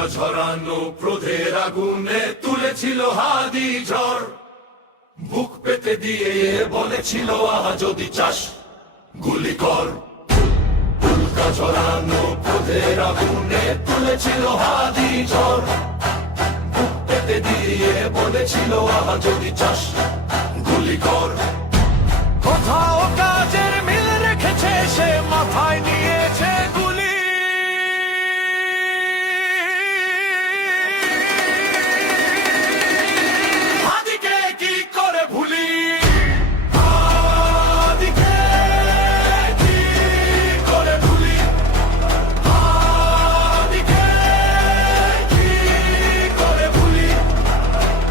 উল্কা ঝরানো ক্রোধের আগুনে তুলেছিল হাদি ঝড়, বুক পেতে দিয়ে বলেছিল আহা যদি চাস গুলি কর। উল্কা ঝরানো ক্রোধের আগুনে তুলেছিল হাদি ঝড়, বুক পেতে দিয়ে বলেছিল আহা যদি চাস গুলি কর। কোথাও কাজের মিল রেখেছে সে, মাথায় নিয়েছে গুলি। হাদিকে কি করে ভুলি, হাদিকে কি করে ভুলি, হাদিকে কি করে ভুলি,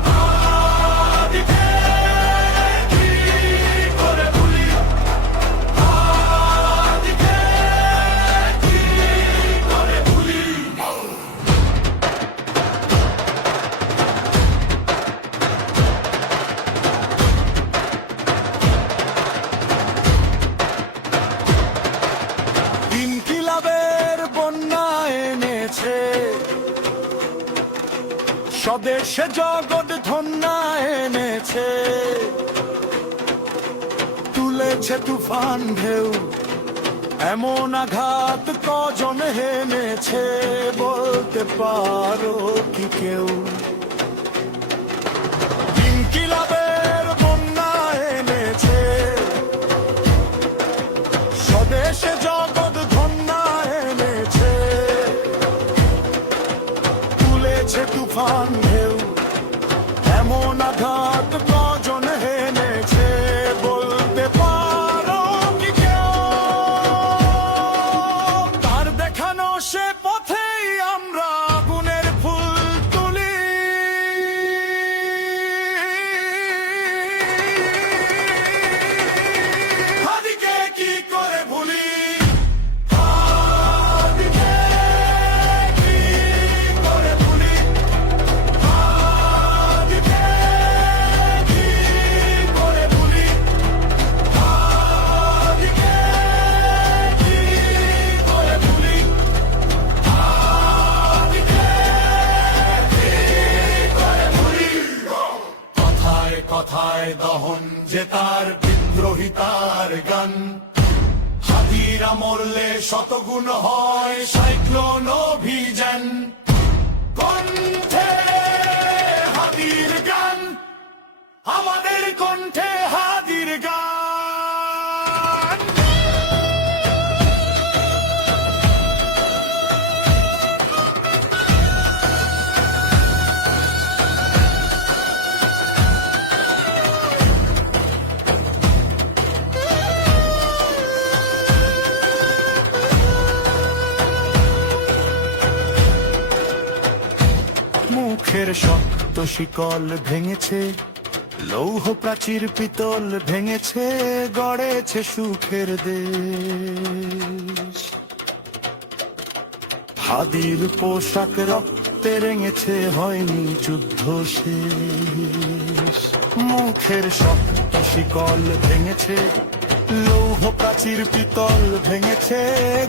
হাদিকে কি করে ভুলি, হাদিকে কি করে ভুলি। ইনকিলাবের বন্যা এনেছে স্বদেশে, জগৎ ধন্যা এনেছে। তুলেছে তুফান ঢেউ, এমন আঘাত কজন হেনেছে বলতে পারো কি কেউ? ইনকিলাবের বন্যা এনেছে স্বদেশে, জগৎ ধন্যা এনেছে। তুলেছে তুফান ঢেউ, এমন আঘাত কজন হেনেছে বলতে পারো কি কেউ? তার দেখানো সে পথেই আমরা আগুনের ফুল তুলি। হাদিকে কি করে ভুলি, হাদিকে কি করে ভুলি, হাদিকে কি করে ভুলি, হাদিকে কি করে ভুলি, হাদিকে কি করে ভুলি। কথায় কথায় দহন যে তার বিদ্রোহিতার গান, হাদিরা মরলে শতগুণ হয় সাইক্লোন অভিযান। কণ্ঠে হাদির গান, আমাদের কণ্ঠে হাদির গান। মুখের শক্ত শিকল ভেঙেছে, লৌহ প্রাচীর পিতল ভেঙেছে, গড়েছে সুখের দেশ। হাদির পোশাক রক্তে রেঙেছে, হয়নি যুদ্ধ শেষ। মুখের শক্ত শিকল ভেঙেছে, লৌহ প্রাচীর পিতল ভেঙেছে,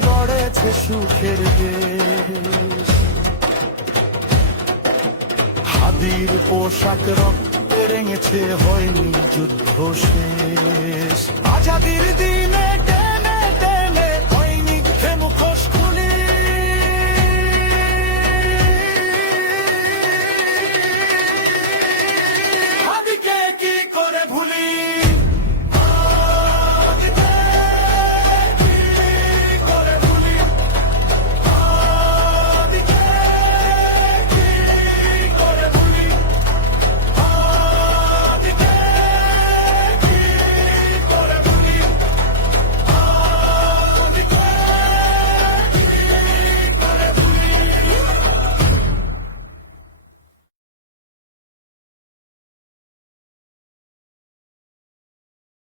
গড়েছে সুখের দেশ। হাদির পোশাক রক্তে রেঙেছে, হয়নি যুদ্ধ শেষ। আজাদির দিনে